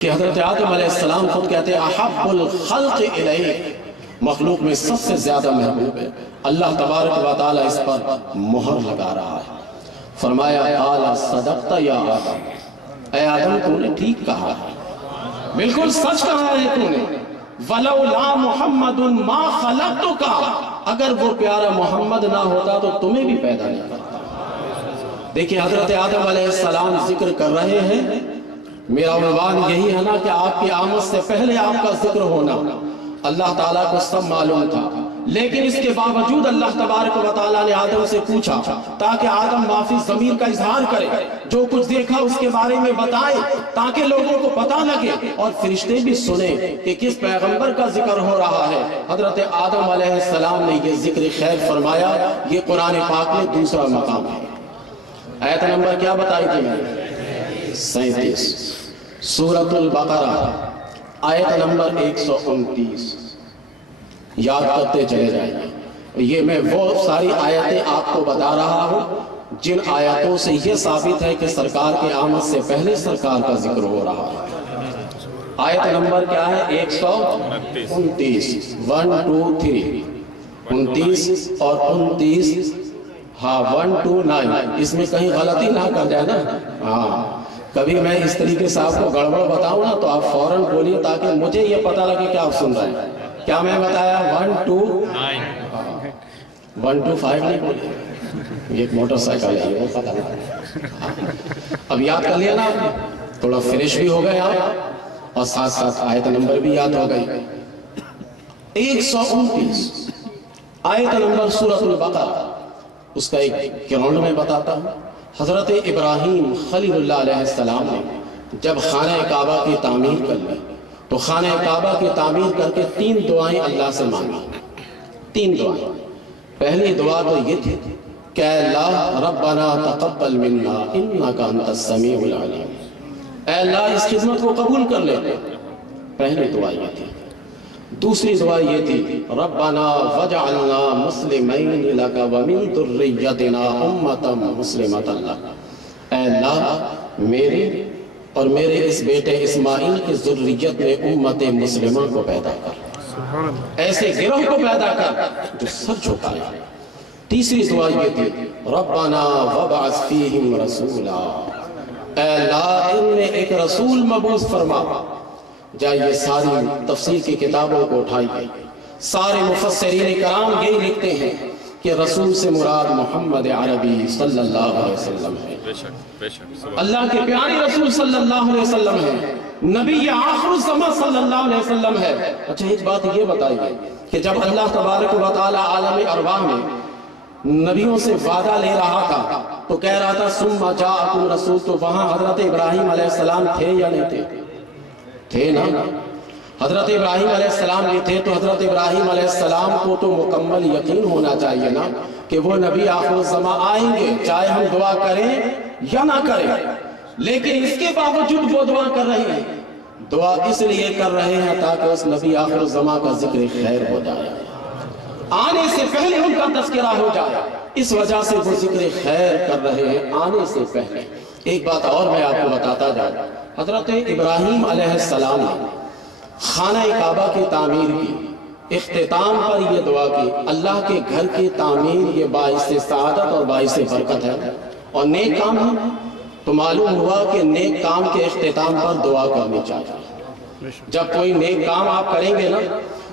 کہ حضرت آدم علیہ السلام خود کہتے ہیں احب الخلق الیہ، مخلوق میں سب سے زیادہ محبوب ہے۔ اللہ تبارک و تعالی اس پر مہر لگا رہا ہے، فرمایا قال صدقت یا آدم، اے آدم تو نے ٹھیک کہا ہے، بالکل سچ کہا ہے تو نے، ولولا محمد ما خلقتک، اگر وہ پیارا محمد نہ ہوتا تو تمہیں بھی پیدا نہیں کرتا۔ دیکھیں حضرت آدم علیہ السلام ذکر کر رہے ہیں، میرا عنوان یہی ہے نا کہ آپ کی آمد سے پہلے آپ کا ذکر ہونا اللہ تعالیٰ کو سب معلوم تھا، لیکن اس کے باوجود اللہ تبارک و تعالیٰ نے آدم سے پوچھا تاکہ آدم معافی ضمیر کا اظہار کرے، جو کچھ دیکھا اس کے بارے میں بتائے تاکہ لوگوں کو پتہ لگے اور فرشتے بھی سنیں کہ کس پیغمبر کا ذکر ہو رہا ہے۔ حضرت آدم علیہ السلام نے یہ ذکر خیر فرمایا، یہ قرآن پاک میں دوسرا مقام ہے۔ آیت نمبر کیا بتائی تھی میں نے؟ 37 سورۃ البقرہ آیت نمبر 129، یاد کرتے چلے جائیں۔ یہ میں وہ ساری آیتیں آپ کو بتا رہا ہوں جن آیتوں سے یہ ثابت ہے کہ سرکار کے آمد سے پہلے سرکار کا ذکر ہو رہا ہے۔ آیت نمبر کیا ہے؟ 129، 1 2 3، 29 اور 29، ہاں 1 2 9، اس میں کہیں غلطی نہ کر جائے نا۔ ہاں کبھی میں اس طریقے سے آپ کو گڑبڑ بتاؤں نا تو آپ فوراً بولیے تاکہ مجھے یہ پتہ لگے کہ آپ سن رہے ہیں۔ کیا میں بتایا؟ 1 2 9، 1 2 5 نہیں بولیے، یہ ایک موٹر سائیکل ہے وہ پتہ نہیں۔ اب یاد کر لیا نا آپ نے، تھوڑا فریش بھی ہو گئے آپ اور ساتھ ساتھ آیت نمبر بھی یاد ہو گئی۔ 129 آیت نمبر سورۃ البقرہ، اس کا ایک گراؤنڈ میں بتاتا ہوں۔ حضرت ابراہیم خلیل اللہ علیہ السلام نے جب خانہ کعبہ کی تعمیر کر لی تو خانہ کعبہ کی تعمیر کر کے 3 دعائیں اللہ سے مانگی، 3 دعائیں۔ پہلی دعا تو یہ تھی کہ اے اللہ ربنا تقبل منا انک انت السمیع العلیم، اے اللہ اس خدمت کو قبول کر لے، پہلی دعا یہ تھی۔ دوسری دعا یہ تھی ربنا وجعلنا مسلمین لک ومن ذریتنا امۃ مسلمۃ لک، اے اللہ میرے اور میرے اس بیٹے اسماعیل کی ذریت میں امت مسلمہ کو پیدا کر، ایسے گروہ کو پیدا کر جو سر جھکائے۔ تیسری دعا یہ تھی ربنا وابعث فیہم رسولا، اے اللہ ان میں ایک رسول مبعوث فرما۔ جائیے ساری تفسیر کی کتابوں کو اٹھائیے، سارے مفسرین کرام یہی لکھتے ہیں کہ رسول سے مراد محمد عربی صلی اللہ علیہ وسلم ہے، اللہ کے پیارے رسول صلی اللہ علیہ وسلم ہے، نبی آخر الزمان صلی اللہ علیہ وسلم ہے۔ اچھا ایک بات یہ بتائیے کہ جب اللہ تبارک و تعالی عالم ارواح میں نبیوں سے وعدہ لے رہا تھا تو کہہ رہا تھا ثم جاءکم رسول، تو وہاں حضرت ابراہیم علیہ السلام تھے یا نہیں تھے؟ تھے نا۔ حضرت ابراہیم علیہ السلام یہ تھے تو حضرت ابراہیم علیہ السلام کو تو مکمل یقین ہونا چاہیے نا کہ وہ نبی آخر الزمان آئیں گے، چاہے ہم دعا کریں یا نہ کریں۔ لیکن اس کے باوجود وہ دعا کر رہے ہیں، دعا اس لیے کر رہے ہیں تاکہ اس نبی آخر الزمان کا ذکر خیر ہو جائے، آنے سے پہلے ان کا تذکرہ ہو جائے، اس وجہ سے وہ ذکر خیر کر رہے ہیں آنے سے پہلے۔ ایک بات اور میں آپ کو بتاتا جاؤں، حضرت ابراہیم علیہ السلام نے خانہ کعبہ کی تعمیر کی، اختتام پر یہ دعا کی اللہ کے گھر کی تعمیر یہ باعث سعادت اور باعث برکت ہے اور نیک کام ہے، تو معلوم ہوا کہ نیک کام کے اختتام پر دعا کرنی چاہیے۔ جب کوئی نیک کام آپ کریں گے نا،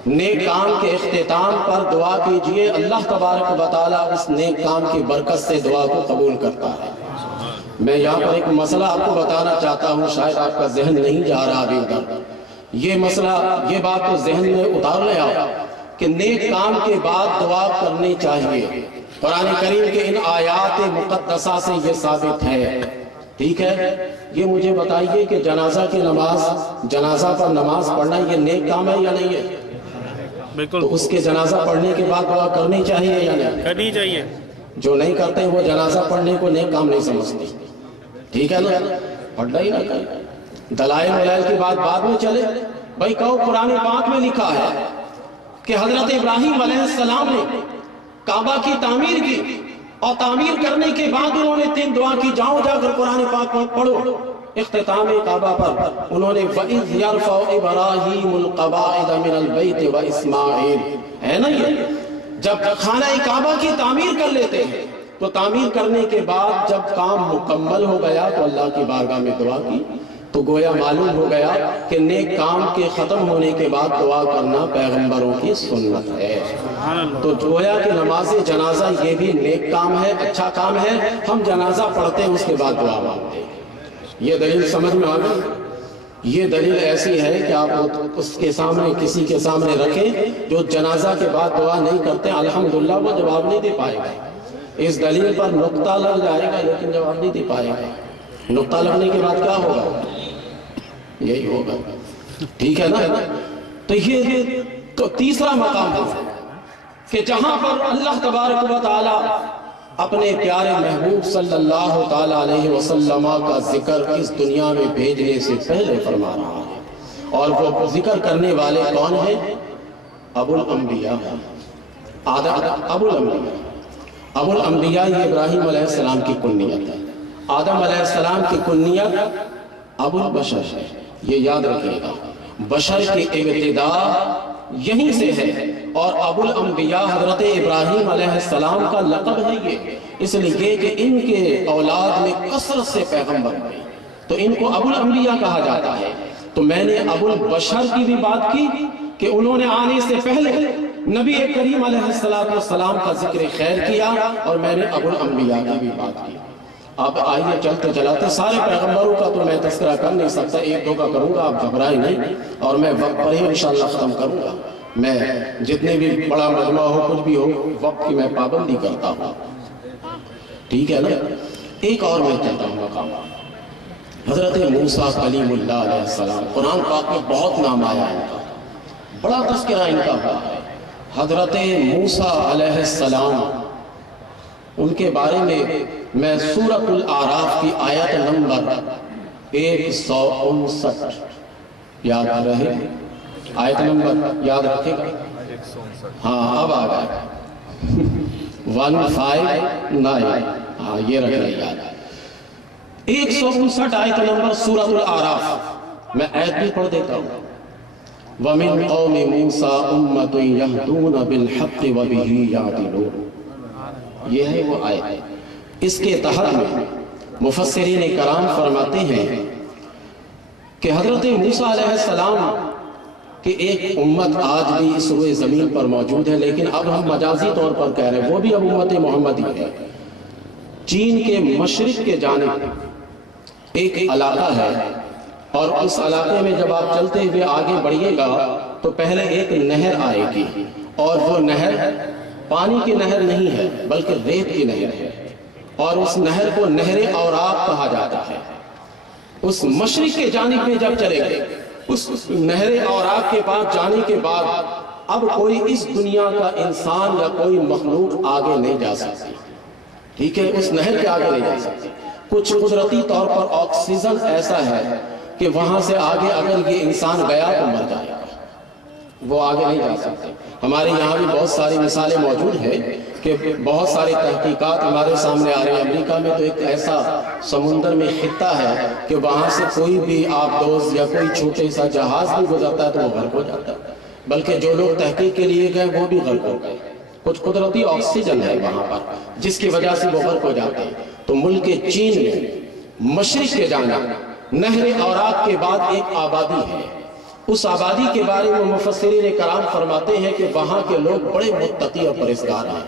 نیک کام کے اختتام پر دعا کیجئے، اللہ تبارک و تعالیٰ اس نیک کام کی برکت سے دعا کو قبول کرتا ہے۔ میں یہاں پر ایک مسئلہ آپ کو بتانا چاہتا ہوں، شاید آپ کا ذہن نہیں جا رہا ابھی ادھر، یہ مسئلہ یہ بات کو ذہن میں اتار لے آپ کہ نیک کام کے بعد دعا کرنی چاہیے۔ قرآن کریم کے ان آیات مقدسہ سے یہ ثابت ہے، ٹھیک ہے؟ یہ مجھے بتائیے کہ جنازہ کی نماز، جنازہ پر نماز پڑھنا یہ نیک کام ہے یا نہیں ہے؟ بالکل۔ تو اس کے جنازہ پڑھنے کے بعد دعا کرنی چاہیے یا نہیں؟ کرنی چاہیے۔ جو نہیں کرتے وہ جنازہ پڑھنے کو نیک کام نہیں سمجھتے، ٹھیک ہے نا؟ پڑھنا ہی نہ کریں۔ دلائل ولائل کی بات بعد میں چلے، بھائی کہو قرآن پاک میں لکھا ہے کہ حضرت ابراہیم علیہ السلام نے کعبہ کی تعمیر کی اور تعمیر کرنے کے بعد انہوں نے 3 دعا کی، جاؤ جا کر قرآن پاک پڑھو۔ اختتام کعبہ پر انہوں نے وَإِذْ يَرْفَعُ إِبْرَاهِيمُ الْقَوَاعِدَ مِنَ الْبَيْتِ وَإِسْمَاعِيلُ، ہے نا یہ جب خانہ کعبہ کی تعمیر کر لیتے ہیں تو تعمیر کرنے کے بعد جب کام مکمل ہو گیا تو اللہ کی بارگاہ میں دعا کی، تو گویا معلوم ہو گیا کہ نیک کام کے ختم ہونے کے بعد دعا کرنا پیغمبروں کی سنت ہے۔ تو گویا کہ نماز جنازہ یہ بھی نیک کام ہے، اچھا کام ہے، ہم جنازہ پڑھتے ہیں اس کے بعد دعا مانگتے ہیں۔ یہ دلیل سمجھ میں آ گئی؟ یہ دلیل ایسی ہے کہ آپ اس کے سامنے کسی کے سامنے رکھیں جو جنازہ کے بعد دعا نہیں کرتے، الحمدللہ وہ جواب نہیں دے پائے گا۔ اس دلیل پر نقطہ لگ جائے گا لیکن جواب نہیں دے پائے گا۔ نقطہ لگنے کے بعد کیا ہوگا؟ یہی ہوگا، ٹھیک ہے نا؟ تو یہ تو تیسرا مقام ہے کہ جہاں پر اللہ تبارک و تعالی اپنے پیارے محبوب صلی اللہ تعالیٰ علیہ وسلم کا ذکر اس دنیا میں بھیجنے سے پہلے فرما رہا ہے، اور وہ ذکر کرنے والے کون ہیں؟ ابو الانبیاء، ابو الانبیاء یہ ابراہیم علیہ السلام کی کنیت ہے، آدم علیہ السلام کی کنیت ابو البشر ہے، یہ یاد رکھیے گا۔ بشر کی ابتدا یہیں سے ہے، اور ابو الانبیاء حضرت ابراہیم علیہ السلام کا لقب ہے یہ، اس لیے کہ ان کے اولاد میں کثرت سے پیغمبر ہوئے تو ان کو ابو الانبیاء کہا جاتا ہے۔ تو میں نے ابو البشر کی بھی بات کی کہ انہوں نے آنے سے پہلے نبی کریم علیہ السلام کا ذکر خیر کیا، اور میں نے ابو الانبیاء کی بھی بات کی۔ آپ آئیے چلتے چلاتے، سارے پیغمبروں کا تو میں تذکرہ کر نہیں سکتا، ایک دو کا کروں گا، آپ گھبرائیں نہیں، اور میں وقت پر ہی انشاءاللہ ختم کروں گا۔ میں جتنے بھی بڑا مجمع ہو کچھ بھی ہو وقت کی میں پابندی کرتا ہوں، ٹھیک ہے نا؟ ایک اور میں کہتا ہوں مقام، حضرت موسیٰ کلیم اللہ علیہ السلام، قرآن پاک میں بہت نام آیا ان کا، بڑا تذکرہ ان کا ہوا ہے۔ حضرت موسیٰ علیہ السلام، ان کے بارے میں سورۃ الاعراف کی آیت نمبر 159 یاد رہے، آیت نمبر یاد رکھے گا؟ ہاں اب آ گیا 159، ہاں یہ رکھ لیں یاد، 159 آیت نمبر سورۃ الاعراف، میں آیت بھی پڑھ دیتا ہوں۔ وَمِنْ قَوْمِ مُوسَىٰ أُمَّةٌ يَهْدُونَ بِالْحَقِّ وَبِهِ يَعْدِلُونَ، یہ ہے وہ آیت۔ اس کے تحت میں مفسرین کرام فرماتے ہیں کہ حضرت موسیٰ علیہ السلام کہ ایک امت آج بھی اس روئے زمین پر موجود ہے، لیکن اب ہم مجازی طور پر کہہ رہے ہیں، وہ بھی اب امت محمدی ہے۔ چین کے مشرق کے جانب ایک علاقہ ہے، اور اس علاقے میں جب آپ چلتے ہوئے آگے بڑھیے گا تو پہلے ایک نہر آئے گی، اور وہ نہر پانی کی نہر نہیں ہے بلکہ ریت کی نہر ہے، اور اس نہر کو نہر اوراق کہا جاتا ہے۔ اس مشرق کے جانب میں جب چلے گئے، اس نہر اوراق کے پاس جانے کے بعد اب کوئی اس دنیا کا انسان یا کوئی مخلوق آگے نہیں جا سکتی، ٹھیک ہے؟ اس نہر کے آگے نہیں جا سکتی۔ کچھ قدرتی طور پر آکسیجن ایسا ہے کہ وہاں سے آگے اگر یہ انسان گیا تو مر جائے گا، وہ آگے نہیں جا سکتے۔ ہمارے یہاں بھی بہت ساری مثالیں موجود ہیں کہ بہت ساری تحقیقات ہمارے سامنے آ رہے ہیں۔ امریکہ میں تو ایک ایسا سمندر میں خطہ ہے کہ وہاں سے کوئی بھی آبدوز یا کوئی چھوٹے سا جہاز بھی گزرتا ہے تو وہ غرق ہو جاتا ہے، بلکہ جو لوگ تحقیق کے لیے گئے وہ بھی غرق ہو گئے۔ کچھ قدرتی آکسیجن ہے وہاں پر جس کی وجہ سے وہ غرق ہو جاتے ہیں۔ تو ملک چین میں مشرق کے جانب نہر اوراق کے بعد ایک آبادی ہے، اس آبادی کے بارے میں مفسرین کرام فرماتے ہیں کہ وہاں کے لوگ بڑے متقی اور پرہیزگار ہیں،